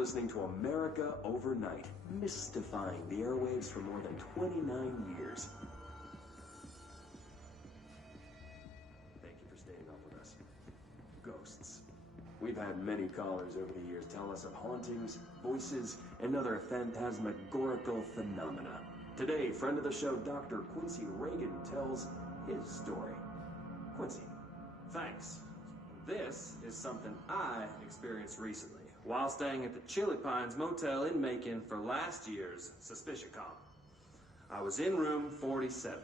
listening to America Overnight, mystifying the airwaves for more than 29 years. Thank you for staying up with us. Ghosts. We've had many callers over the years tell us of hauntings, voices, and other phantasmagorical phenomena. Today, friend of the show, Dr. Quincy Reagan, tells his story. Quincy. Thanks. This is something I experienced recently while staying at the Chili Pines Motel in Macon for last year's SuspiciaCon. I was in room 47.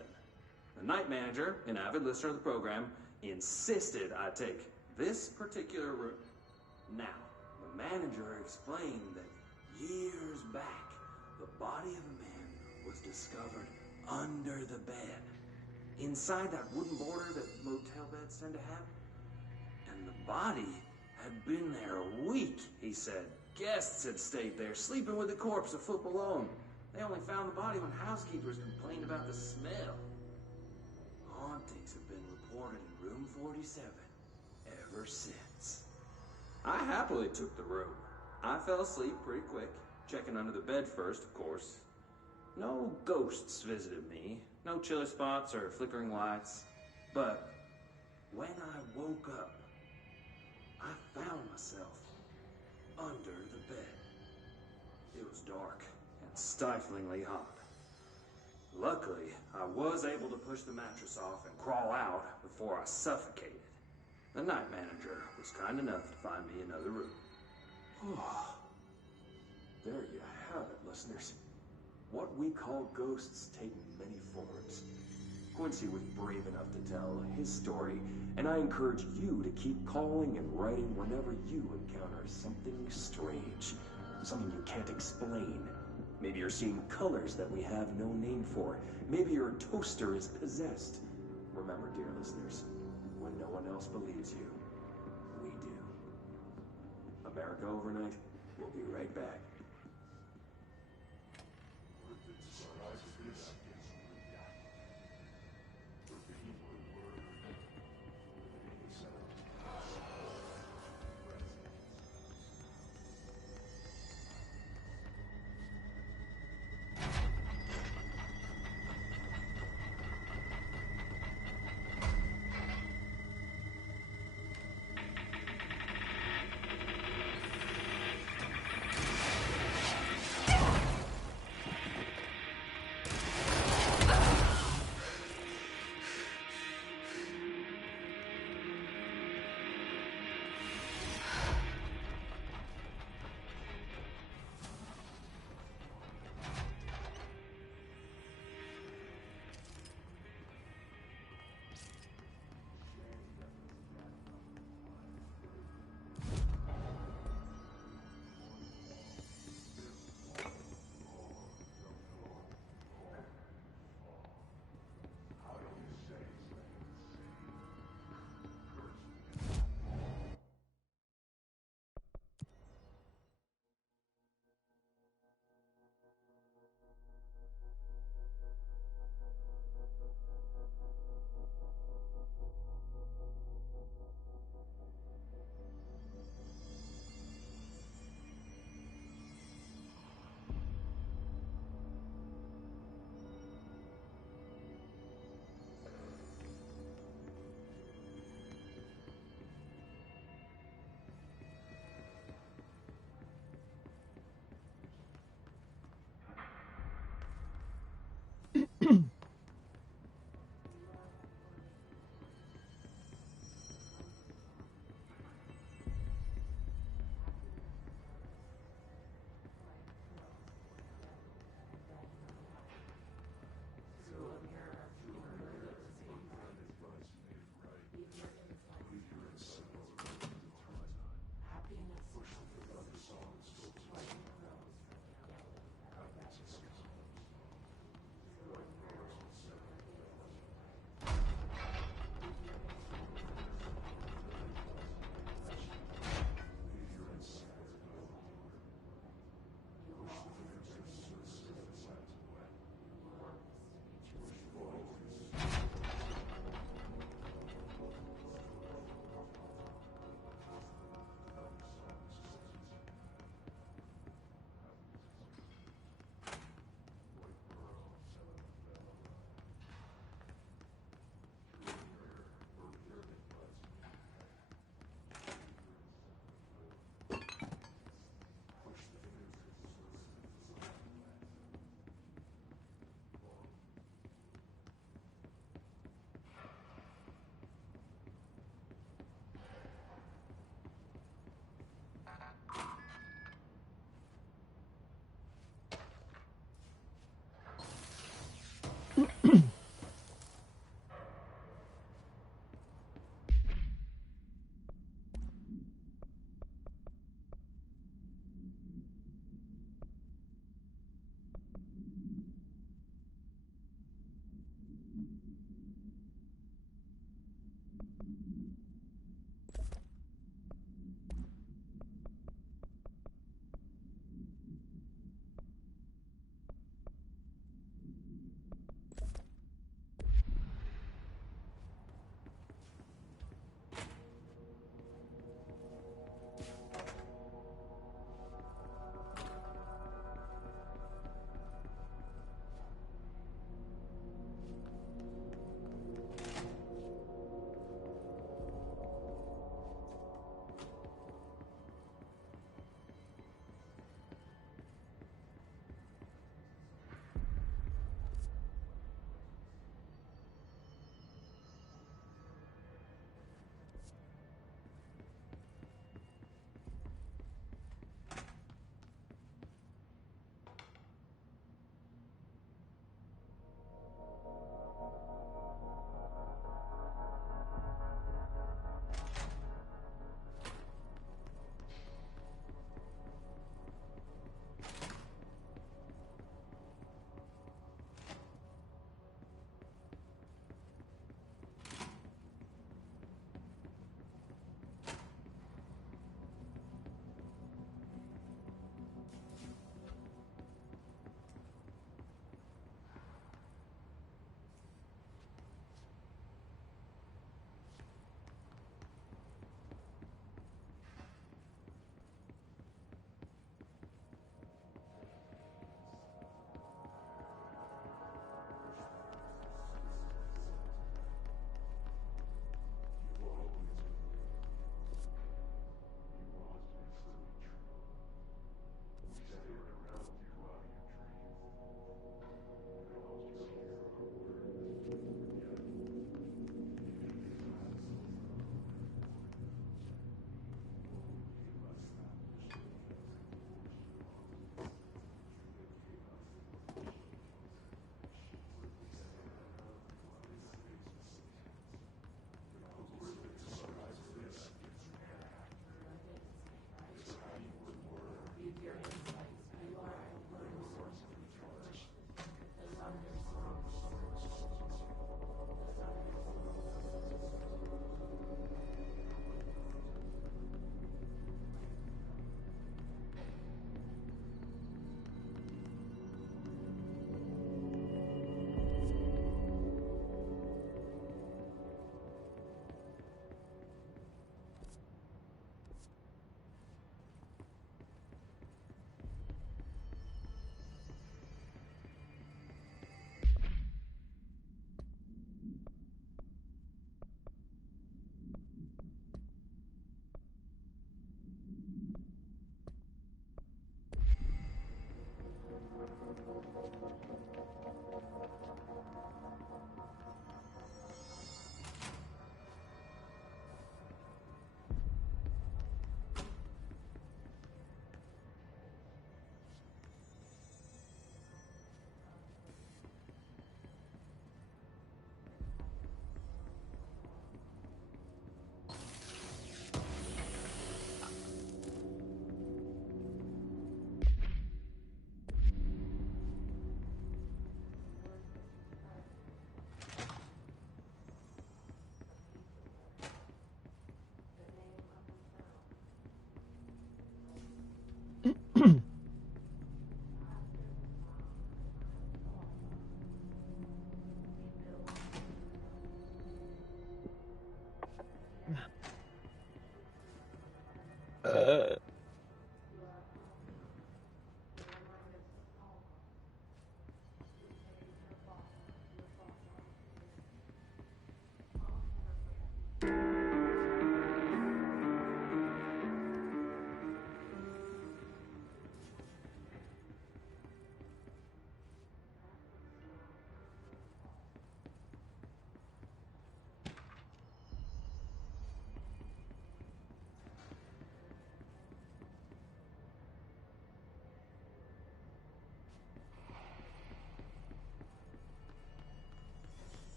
The night manager, an avid listener of the program, insisted I take this particular room. Now, the manager explained that years back, the body of a man was discovered under the bed, inside that wooden border that motel beds tend to have. And the body had been there a week, he said. Guests had stayed there, sleeping with the corpse a foot below them. They only found the body when housekeepers complained about the smell. Hauntings have been reported in room 47 ever since. I happily took the room. I fell asleep pretty quick, checking under the bed first, of course. No ghosts visited me, no chilly spots or flickering lights. But when I woke up, I found myself under the bed. It was dark and stiflingly hot. Luckily, I was able to push the mattress off and crawl out before I suffocated. The night manager was kind enough to find me another room. Oh, there you have it, listeners. What we call ghosts take many forms. Quincy was brave enough to tell his story, and I encourage you to keep calling and writing whenever you encounter something strange, something you can't explain. Maybe you're seeing colors that we have no name for. Maybe your toaster is possessed. Remember, dear listeners, when no one else believes you, we do. America Overnight, we'll be right back.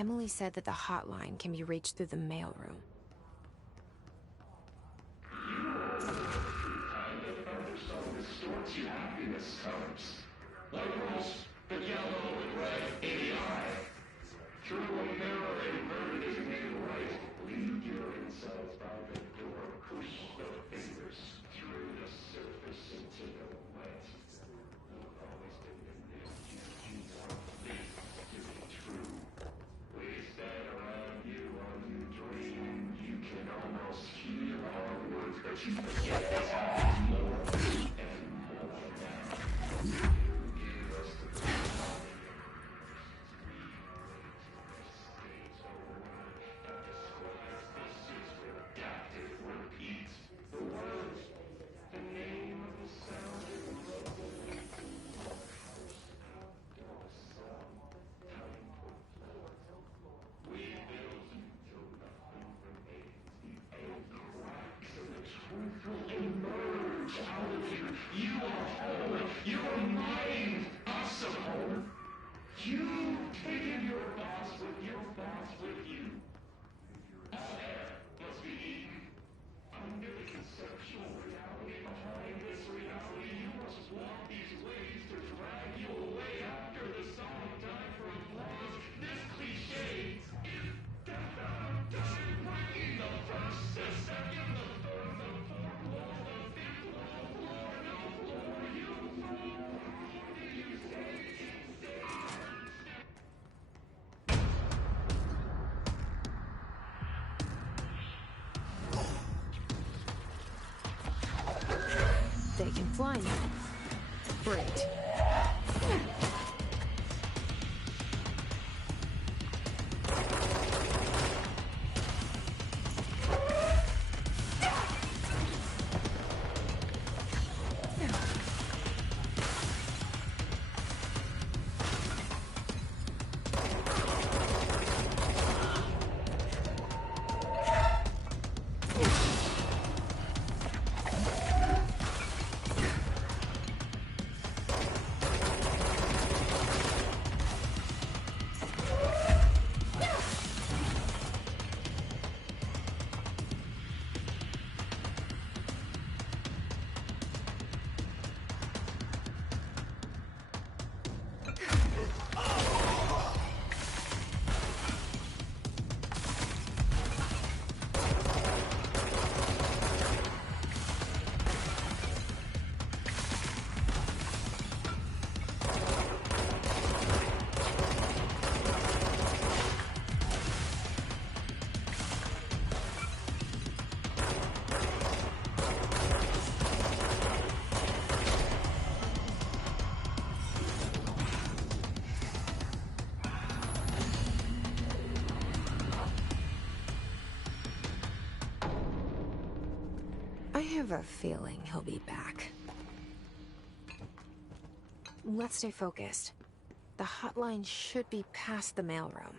Emily said that the hotline can be reached through the mailroom. Distorts your happiness colors. Liberals, the yellow and red in the eye. Through a mirror inverted in a right. Lead your insides by the door. Push the fingers through the surface into the wet. You've always been the new you want this to be true. We stand around you while you dream. You can almost feel our words, but you forget this all more and more now. You give us the power. States over that describes this is redacted. Repeat the words, the name of the sound of the we build you till nothing remains. And cracks in the truth will emerge out of you. You are whole. You are mine. Us of whole. You've taken your thoughts with you. All air must be eaten. Under the conceptual reality behind this reality, you must walk these ways to drag you away after the song died for applause. This cliche is death out of time, breaking the first, the second, the third, the fourth wall, the fifth wall, floor, no floor, you fall. What do you say? They can fly now. Great. I have a feeling he'll be back. Let's stay focused. The hotline should be past the mailroom.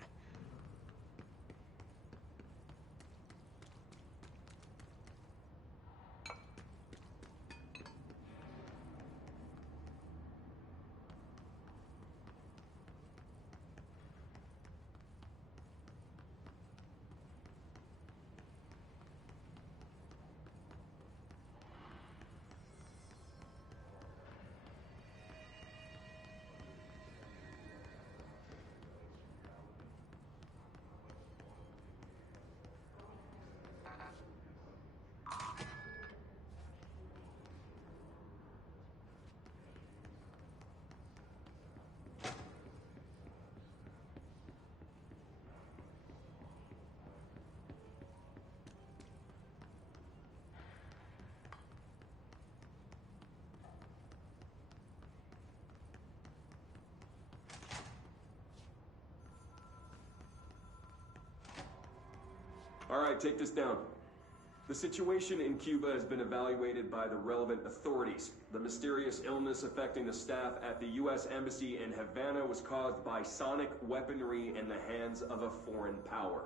All right, take this down. The situation in Cuba has been evaluated by the relevant authorities. The mysterious illness affecting the staff at the U.S. Embassy in Havana was caused by sonic weaponry in the hands of a foreign power.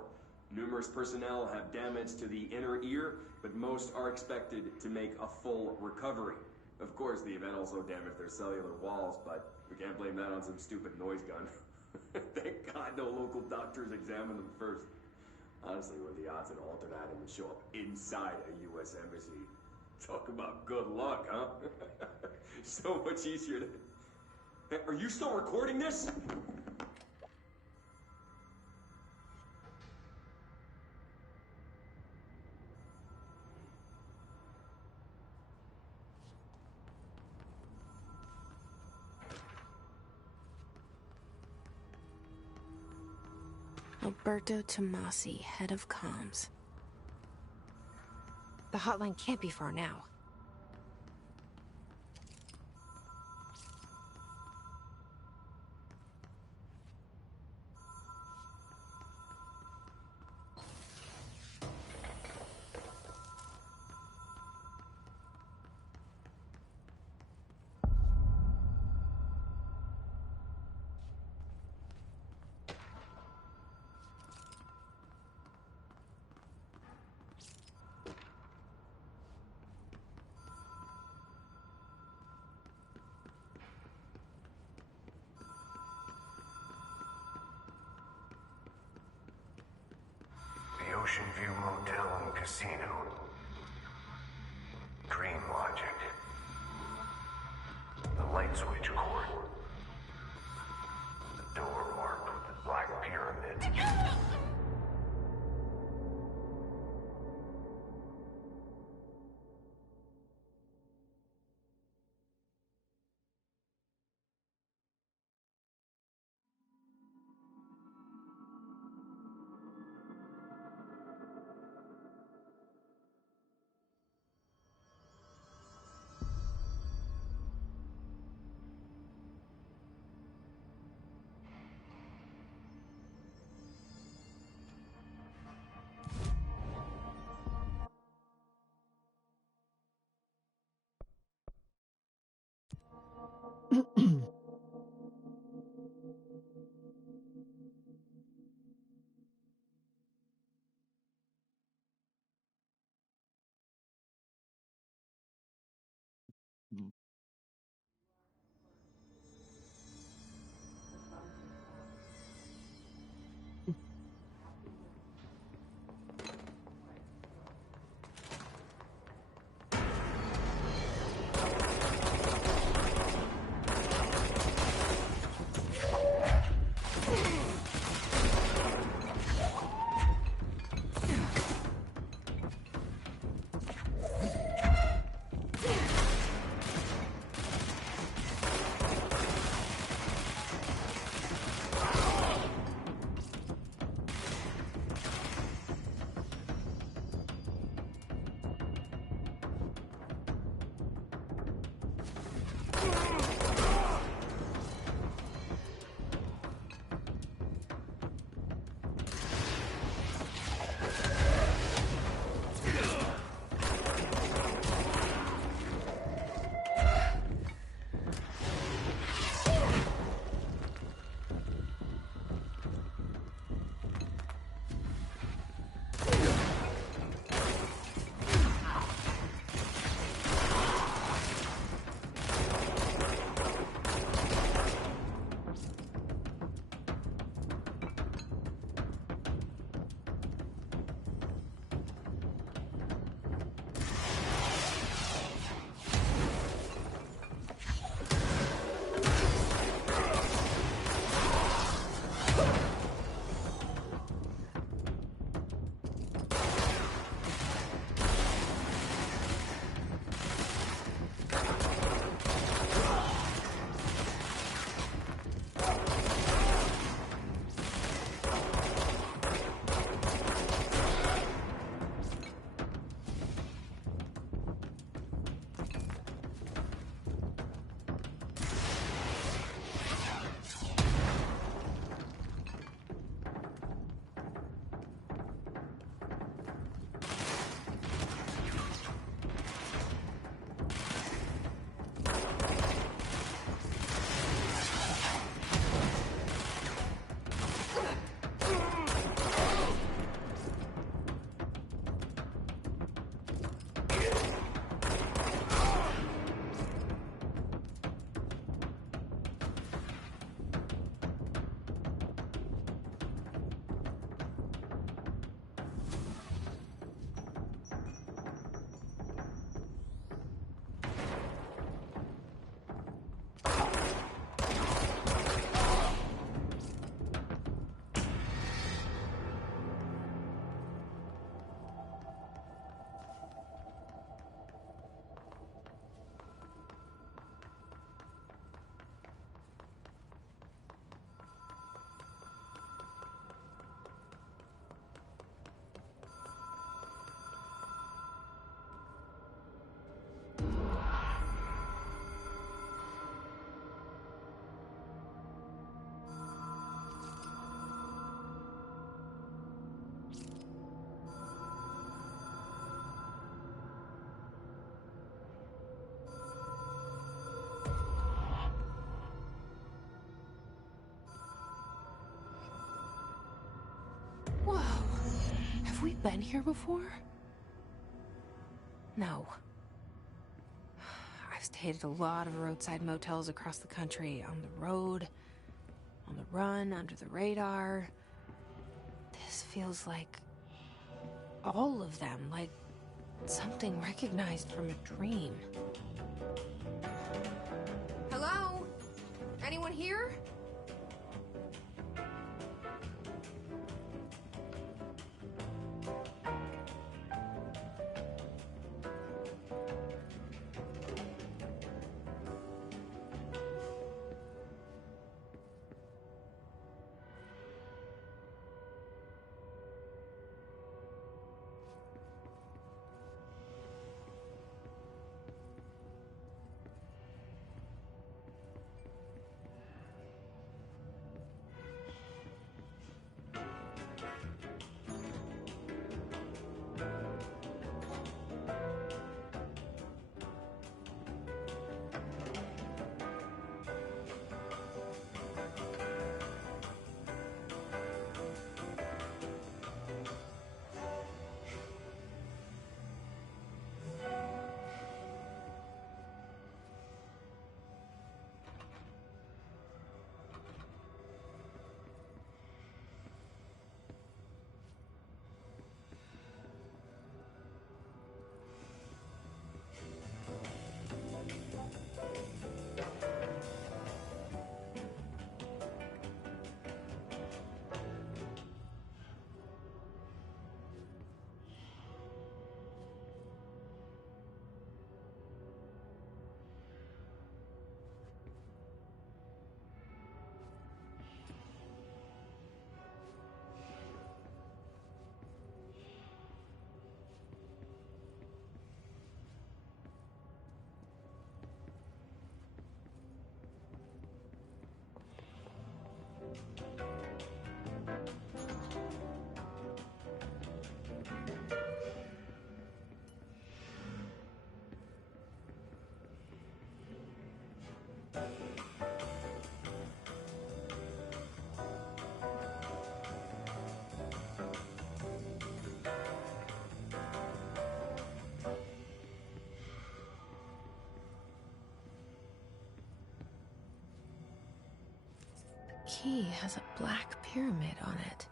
Numerous personnel have damage to the inner ear, but most are expected to make a full recovery. Of course, the event also damaged their cellular walls, but we can't blame that on some stupid noise gun. Thank God no local doctors examined them first. Honestly, what are the odds an altered item would show up inside a U.S. embassy? Talk about good luck, huh? So much easier to... Hey, are you still recording this? Alberto Tomasi, head of comms. The hotline can't be far now. Ocean View Motel and Casino. Dream Logic. The light switch cord. The door marked with the Black Pyramid. Have we been here before? No. I've stayed at a lot of roadside motels across the country, on the road, on the run, under the radar. This feels like all of them, like something recognized from a dream. Hello? Anyone here? Key has a black pyramid on it.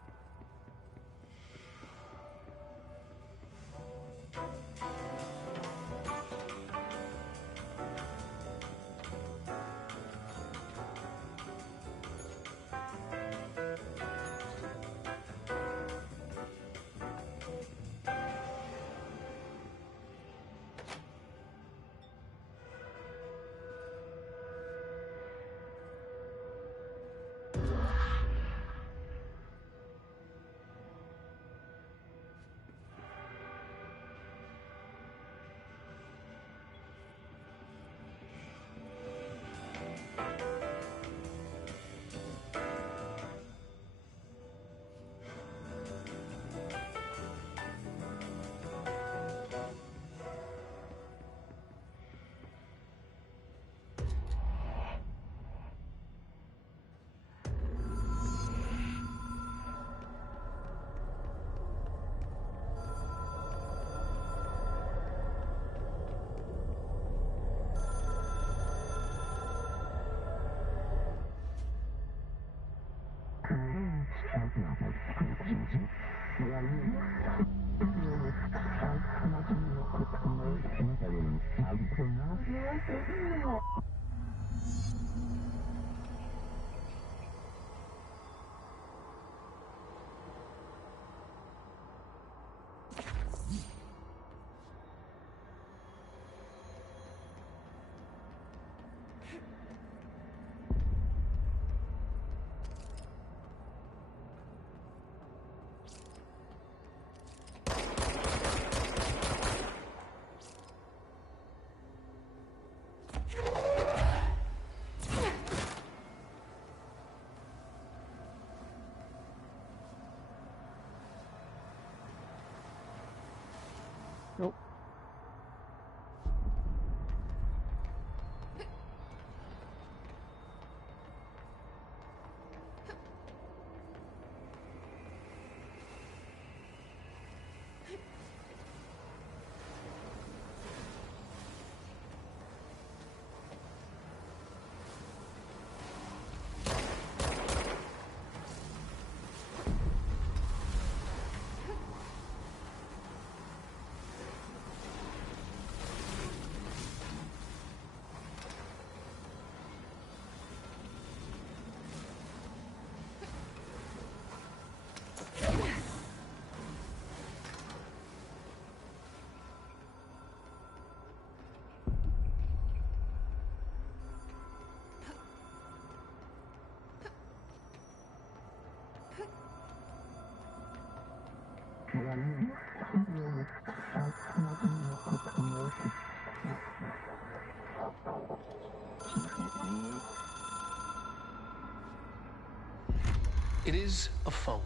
It is a phone.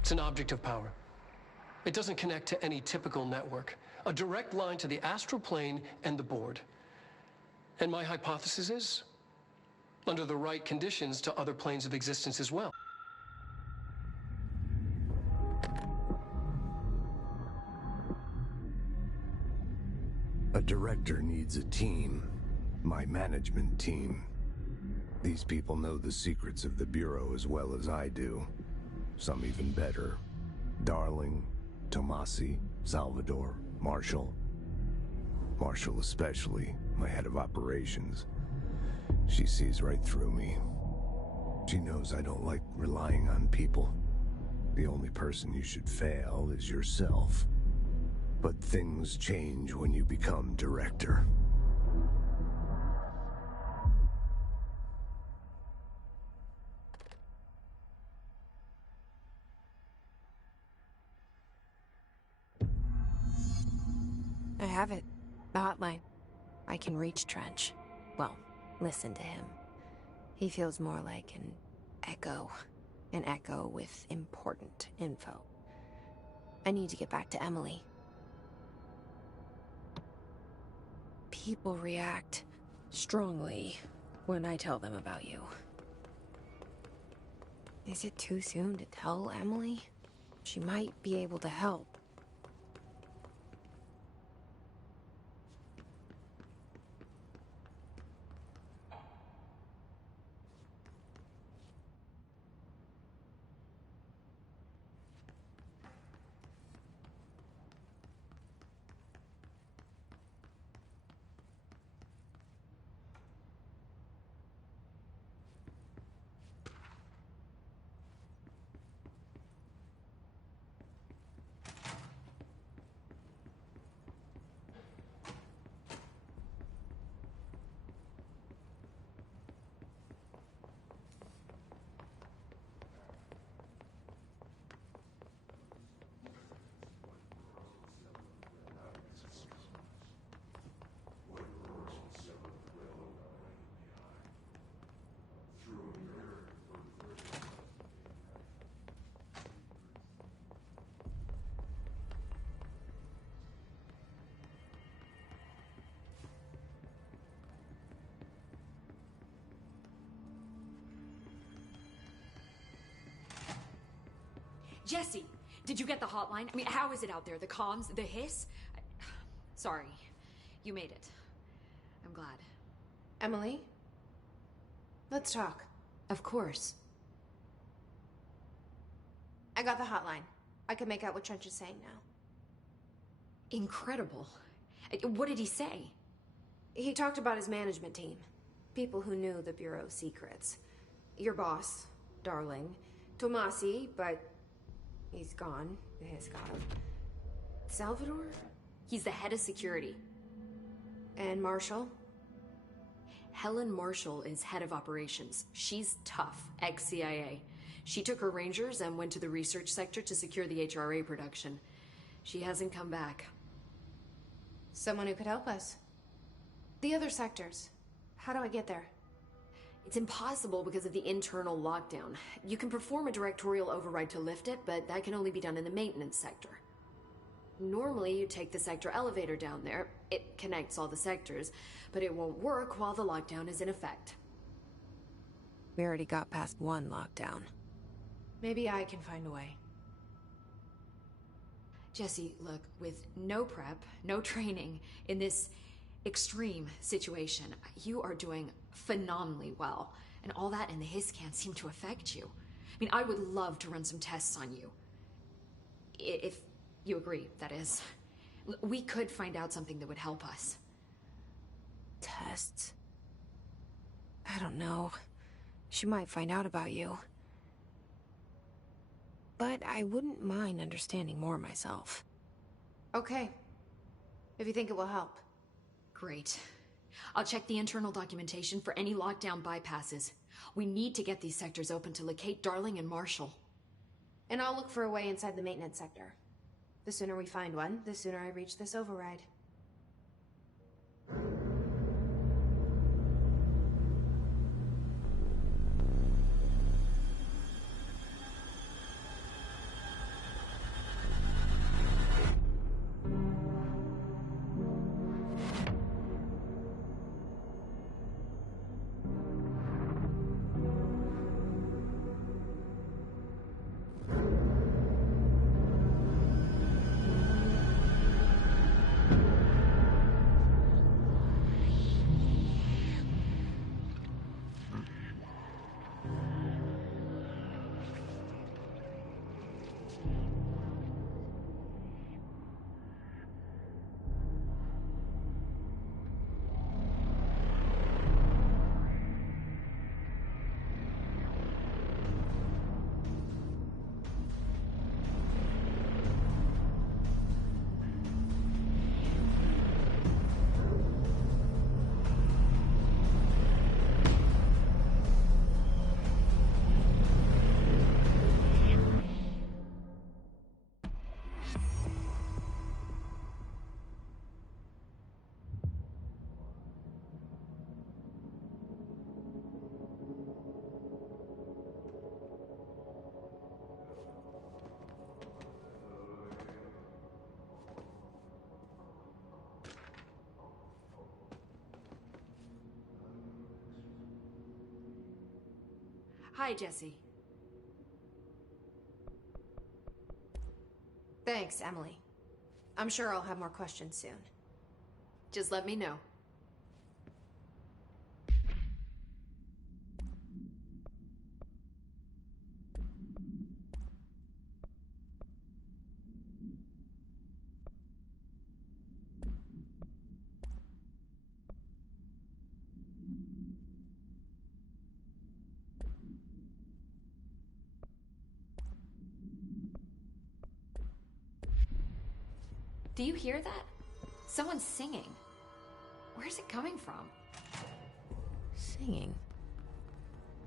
It's an object of power. It doesn't connect to any typical network. A direct line to the astral plane and the board. And my hypothesis is, under the right conditions, to other planes of existence as well. A director needs a team. My management team. These people know the secrets of the Bureau as well as I do. Some even better. Darling, Tomasi, Salvador, Marshall. Marshall especially, my head of operations. She sees right through me. She knows I don't like relying on people. The only person you should fail is yourself. But things change when you become director. I have it. The hotline. I can reach Trench. Well, listen to him. He feels more like an echo. An echo with important info. I need to get back to Emily. People react strongly when I tell them about you. Is it too soon to tell Emily? She might be able to help. Jesse, did you get the hotline? I mean, how is it out there? The comms, the hiss? Sorry, you made it. I'm glad. Emily? Let's talk. Of course. I got the hotline. I can make out what Trench is saying now. Incredible. What did he say? He talked about his management team. People who knew the Bureau's secrets. Your boss, Darling. Tomasi, but he's gone. His god. Salvador? He's the head of security. And Marshall? Helen Marshall is head of operations. She's tough, ex-CIA. She took her Rangers and went to the research sector to secure the HRA production. She hasn't come back. Someone who could help us. The other sectors. How do I get there? It's impossible because of the internal lockdown. You can perform a directorial override to lift it, but that can only be done in the maintenance sector. Normally, you take the sector elevator down there. It connects all the sectors, but it won't work while the lockdown is in effect. We already got past one lockdown. Maybe I can find a way. Jesse, look, with no prep, no training, in this extreme situation, you are doing phenomenally well. And all that and the hiss can't seem to affect you. I mean, I would love to run some tests on you. If you agree, that is. We could find out something that would help us. Tests? I don't know. She might find out about you. But I wouldn't mind understanding more myself. Okay. If you think it will help. Great. I'll check the internal documentation for any lockdown bypasses. We need to get these sectors open to locate Darling and Marshall. And I'll look for a way inside the maintenance sector. The sooner we find one, the sooner I reach this override. Hi, Jesse. Thanks, Emily. I'm sure I'll have more questions soon. Just let me know. Do you hear that? Someone's singing. Where's it coming from? Singing.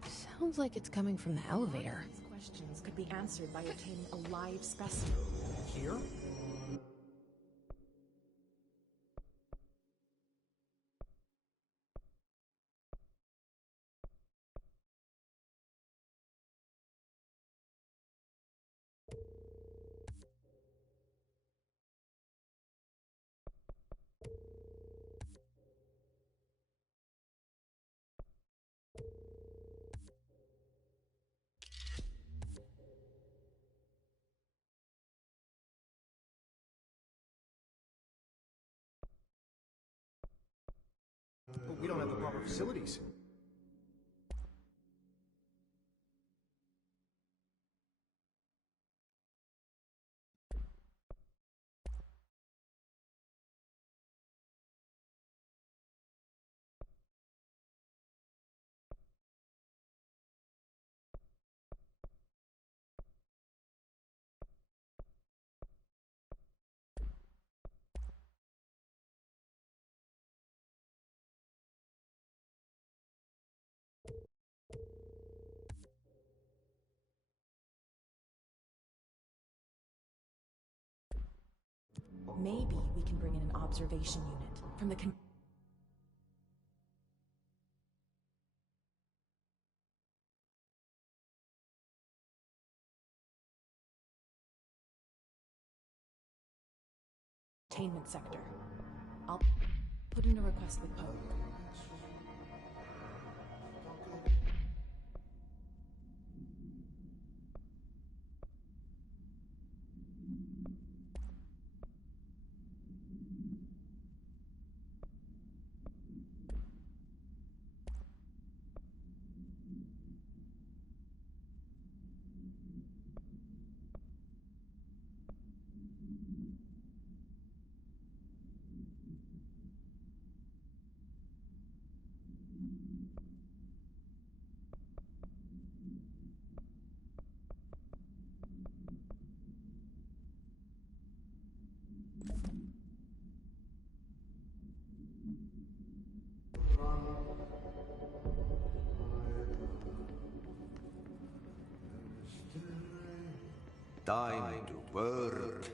Sounds like it's coming from the elevator. These questions could be answered by obtaining a live specimen. Here? But we don't have the proper facilities. Maybe we can bring in an observation unit from the containment sector. I'll put in a request with Poe. time to work,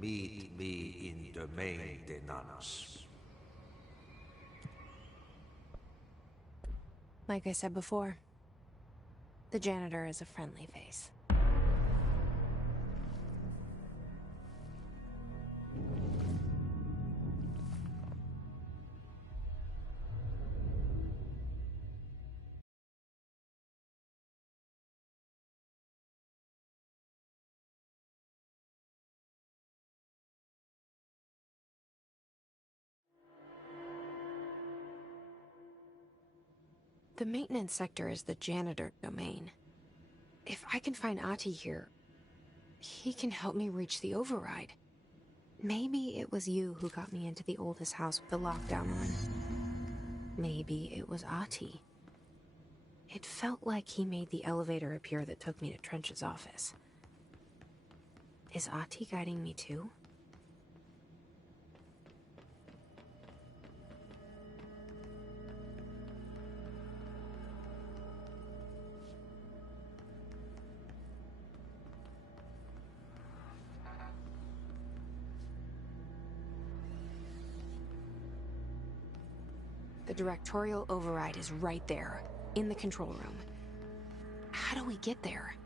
meet me in the maintenance. Like I said before, the janitor is a friendly face. The maintenance sector is the janitor domain. If I can find Ahti here, he can help me reach the override. Maybe it was you who got me into the oldest house with the lockdown on. Maybe it was Ahti. It felt like he made the elevator appear that took me to Trench's office. Is Ahti guiding me too? The directorial override is right there, in the control room. How do we get there?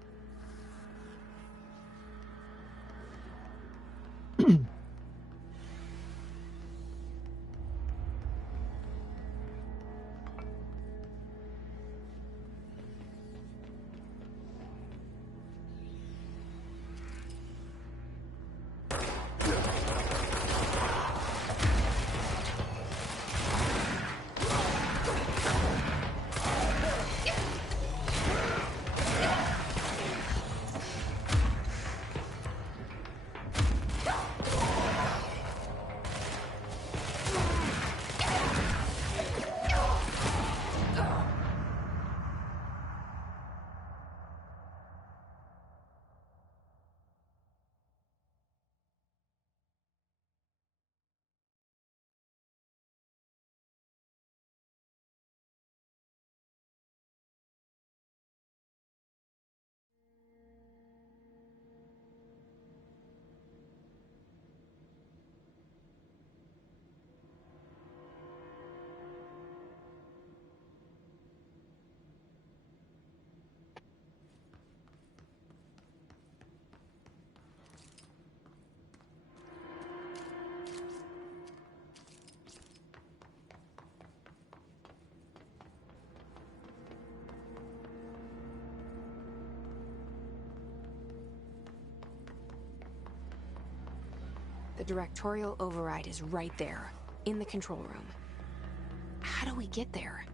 The directorial override is right there, in the control room. How do we get there?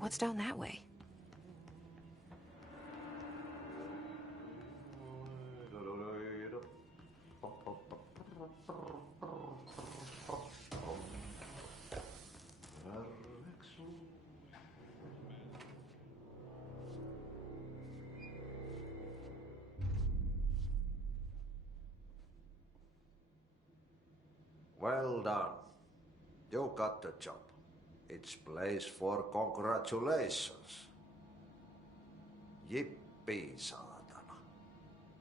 What's down that way? Well done. You got the job. It's place for congratulations. Yippee, saatana.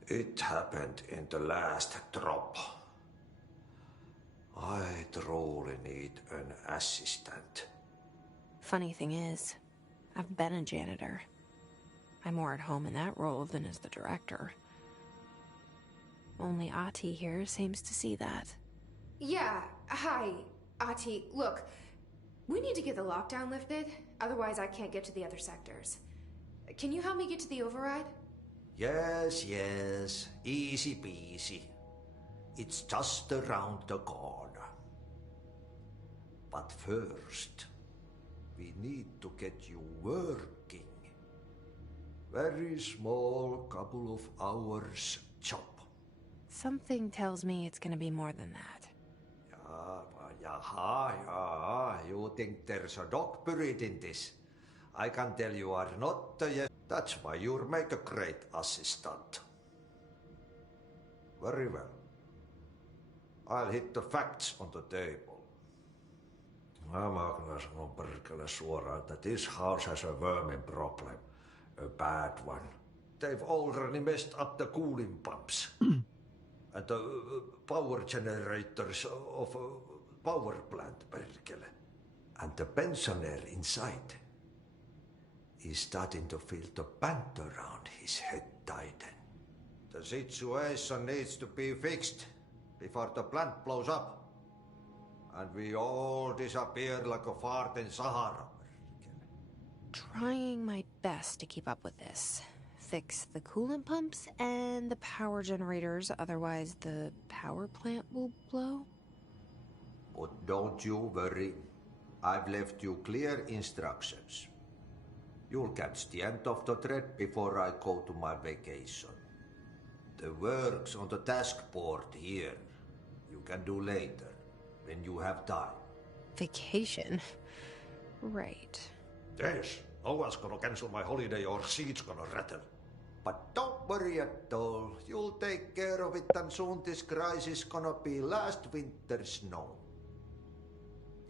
It happened in the last drop. I truly need an assistant. Funny thing is, I've been a janitor. I'm more at home in that role than as the director. Only Ahti here seems to see that. Yeah, hi, Ahti. Look, we need to get the lockdown lifted, otherwise I can't get to the other sectors. Can you help me get to the override? Yes, easy peasy. It's just around the corner. But first, we need to get you working. Very small, couple of hours job. Something tells me it's gonna be more than that. You think there's a dog buried in this? I can tell you are not. That's why you'll make a great assistant. Very well. I'll hit the facts on the table. Mä kyllä sanon perkele suoraan, että this house has a vermin problem. A bad one. They've already messed up the cooling pumps. And the power generators of a power plant, perkele. And the pensioner inside is starting to feel the band around his head tighten. The situation needs to be fixed before the plant blows up. And we all disappear like a fart in Sahara. Trying my best to keep up with this. Fix the coolant pumps and the power generators, otherwise the power plant will blow. But don't you worry. I've left you clear instructions. You'll catch the end of the thread before I go to my vacation. The work's on the task board here. You can do later, when you have time. Vacation? Right. Yes, no one's gonna cancel my holiday or seat's gonna rattle. But don't worry at all. You'll take care of it and soon this crisis gonna be last winter's snow.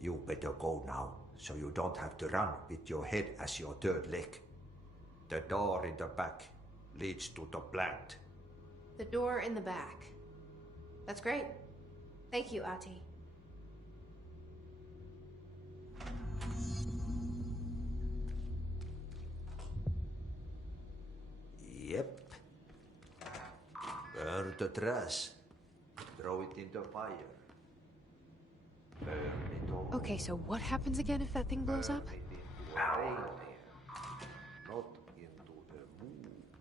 You better go now, so you don't have to run with your head as your third leg. The door in the back leads to the plant. The door in the back. That's great. Thank you, Ahti. Yep. Burn the trash. Throw it in the fire. Burn it all. Okay, so what happens again if that thing blows up? Power. Not into the moose.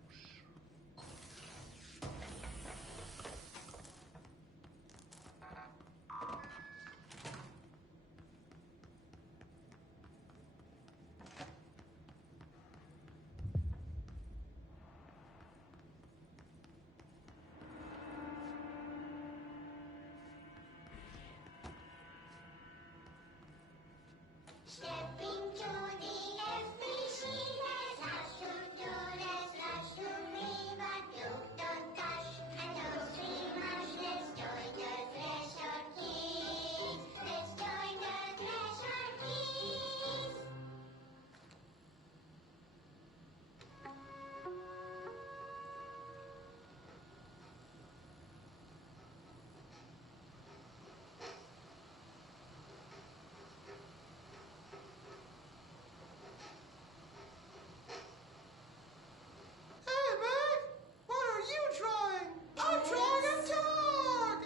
Step into the FBC, there's lots to do, there's lots to read, but don't touch, and don't swim much. Let's join the Treasure Keys. Let's join the Treasure Keys. Hey, man! What are you drawing? I'm drawing a dog!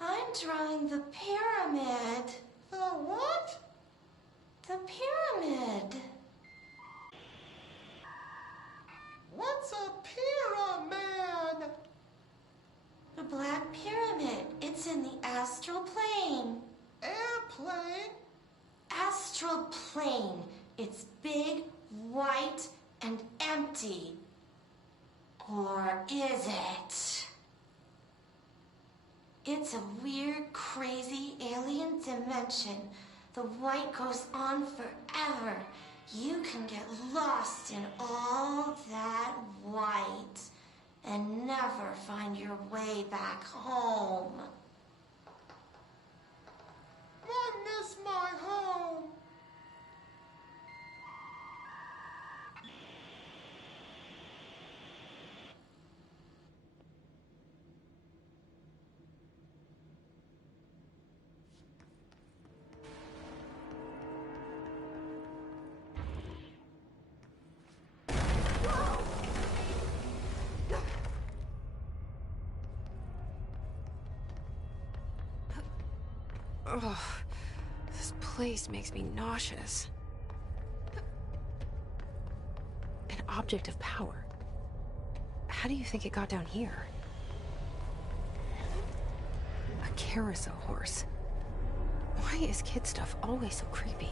I'm drawing the pyramid. The what? The pyramid. What's a pyramid? The Black Pyramid. It's in the astral plane. Airplane? Astral astral plane. It's big, white, and empty. Or is it? It's a weird, crazy alien dimension. The white goes on forever. You can get lost in all that white and never find your way back home. I miss my home. Ugh, this place makes me nauseous. An object of power. How do you think it got down here? A carousel horse. Why is kid stuff always so creepy?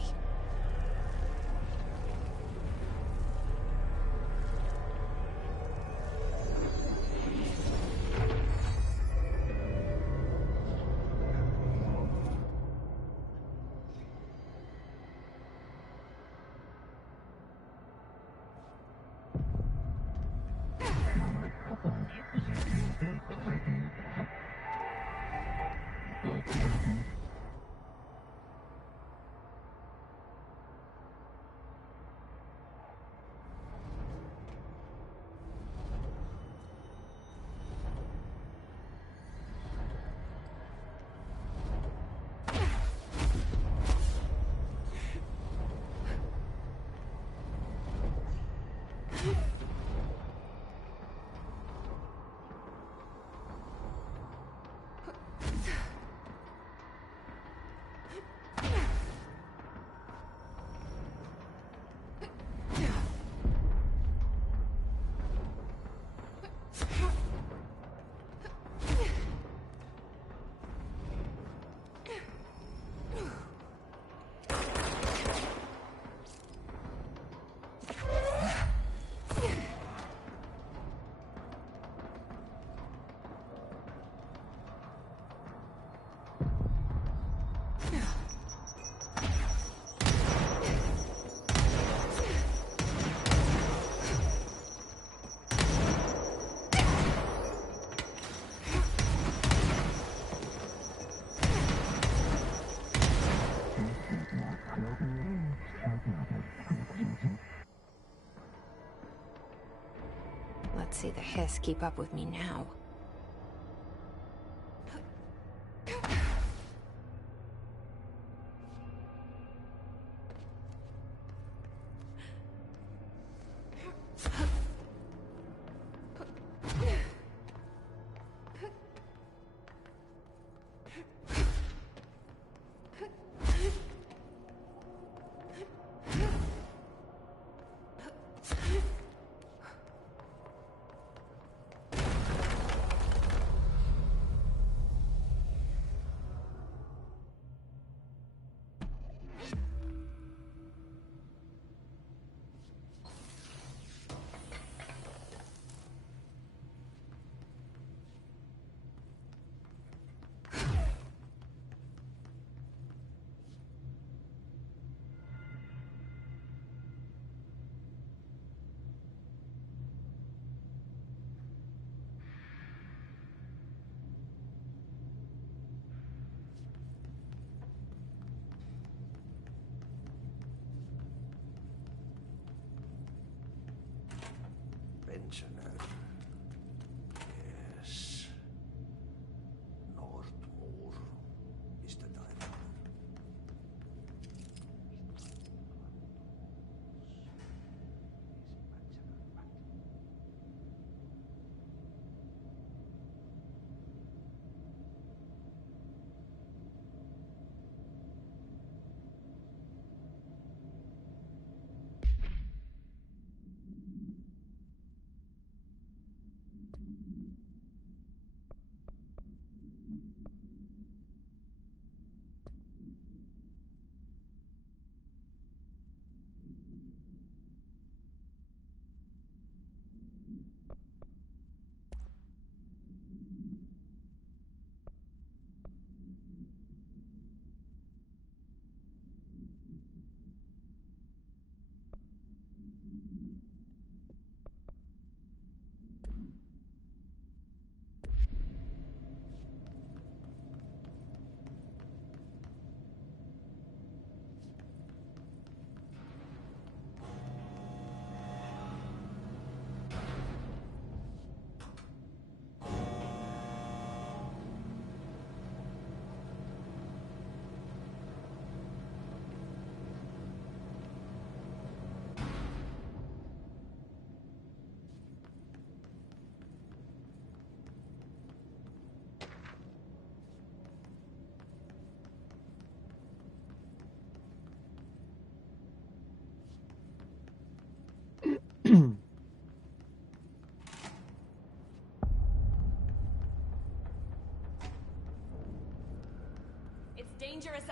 Let's see the hiss keep up with me now.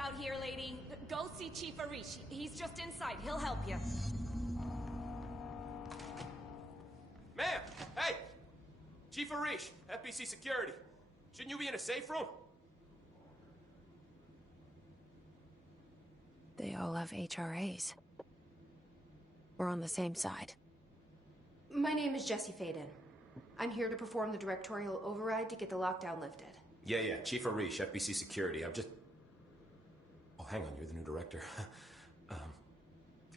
out here, lady. Go see Chief Arish. He's just inside. He'll help you. Ma'am! Hey! Chief Arish, FBC Security. Shouldn't you be in a safe room? They all have HRAs. We're on the same side. My name is Jesse Faden. I'm here to perform the directorial override to get the lockdown lifted. Yeah, Chief Arish, FBC Security. I'm just... Oh, hang on, you're the new director.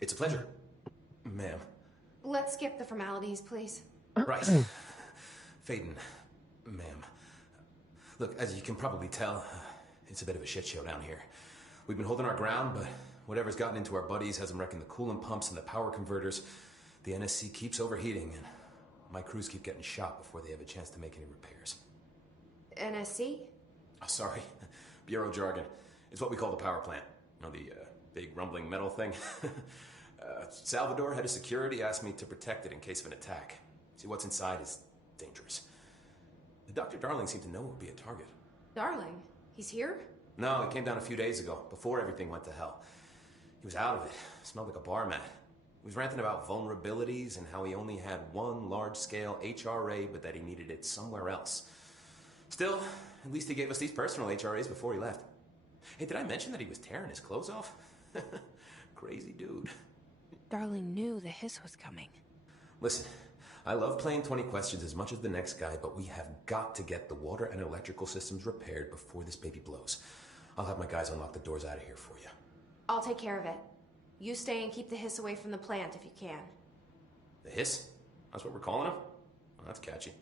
It's a pleasure, ma'am. Let's skip the formalities, please. Right. Faden, ma'am. Look, as you can probably tell, it's a bit of a shit show down here. We've been holding our ground, but whatever's gotten into our buddies has them wrecking the coolant pumps and the power converters. The NSC keeps overheating, and my crews keep getting shot before they have a chance to make any repairs. NSC? Oh, sorry. Bureau jargon. It's what we call the power plant. You know, the big rumbling metal thing? Salvador, head of security, asked me to protect it in case of an attack. See, what's inside is dangerous. Dr. Darling seemed to know it would be a target. Darling? He's here? No, he came down a few days ago, before everything went to hell. He was out of it. Smelled like a bar mat. He was ranting about vulnerabilities and how he only had one large-scale HRA, but that he needed it somewhere else. Still, at least he gave us these personal HRAs before he left. Hey, did I mention that he was tearing his clothes off? Crazy dude. Darling knew the hiss was coming. Listen, I love playing 20 questions as much as the next guy, but we have got to get the water and electrical systems repaired before this baby blows. I'll have my guys unlock the doors out of here for you. I'll take care of it. You stay and keep the hiss away from the plant if you can. The hiss? That's what we're calling him? Well, that's catchy.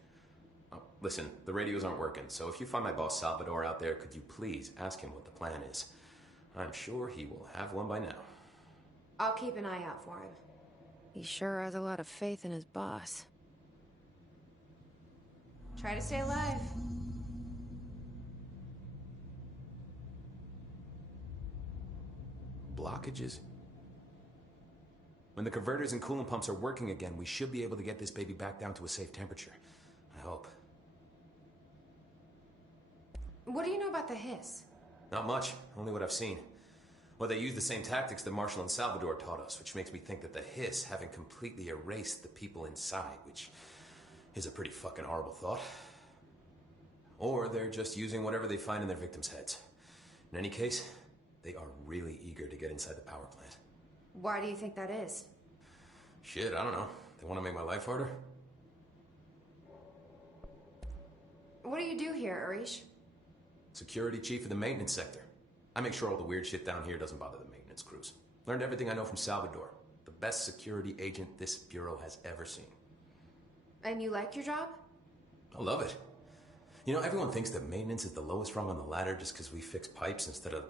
Oh, listen, the radios aren't working, so if you find my boss Salvador out there, could you please ask him what the plan is? I'm sure he will have one by now. I'll keep an eye out for him. He sure has a lot of faith in his boss. Try to stay alive. Blockages? When the converters and coolant pumps are working again, we should be able to get this baby back down to a safe temperature. I hope. What do you know about the hiss? Not much, only what I've seen. Well, they use the same tactics that Marshall and Salvador taught us, which makes me think that the hiss haven't completely erased the people inside, which is a pretty fucking horrible thought. Or they're just using whatever they find in their victims' heads. In any case, they are really eager to get inside the power plant. Why do you think that is? Shit, I don't know. They want to make my life harder? What do you do here, Arish? Security chief of the maintenance sector. I make sure all the weird shit down here doesn't bother the maintenance crews. Learned everything I know from Salvador. The best security agent this bureau has ever seen. And you like your job? I love it. You know, everyone thinks that maintenance is the lowest rung on the ladder just because we fix pipes instead of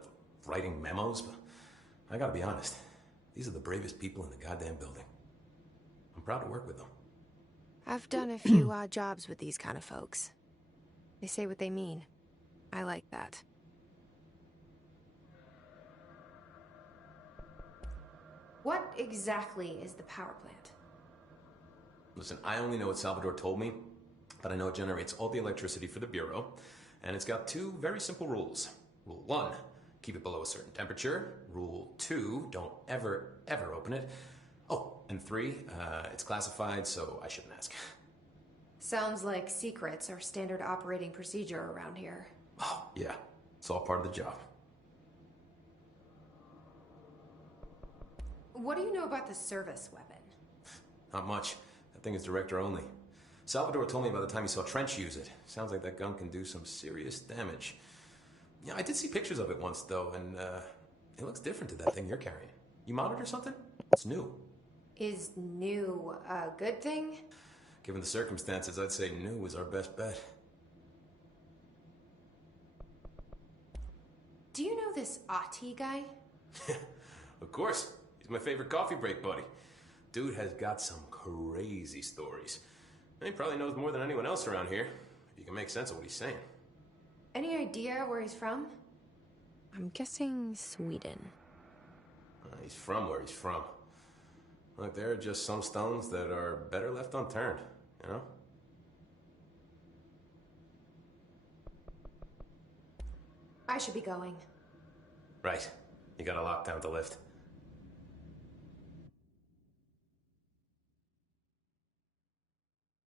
writing memos, but I gotta be honest. These are the bravest people in the goddamn building. I'm proud to work with them. I've done a few odd jobs with these kind of folks. They say what they mean. I like that. What exactly is the power plant? Listen, I only know what Salvador told me, but I know it generates all the electricity for the Bureau, and it's got two very simple rules. Rule 1, keep it below a certain temperature. Rule 2, don't ever open it. Oh, and 3, it's classified, so I shouldn't ask. Sounds like secrets are standard operating procedure around here. Oh, yeah. It's all part of the job. What do you know about the service weapon? Not much. That thing is director only. Salvador told me by the time he saw Trench use it. Sounds like that gun can do some serious damage. Yeah, I did see pictures of it once, though, and it looks different to that thing you're carrying. You modded or something? It's new. Is new a good thing? Given the circumstances, I'd say new is our best bet. Do you know this Ati guy? Of course. He's my favorite coffee break buddy. Dude has got some crazy stories. And he probably knows more than anyone else around here, if you can make sense of what he's saying. Any idea where he's from? I'm guessing Sweden. He's from where he's from. Look, there are just some stones that are better left unturned, you know? I should be going. Right. You got a lockdown to lift.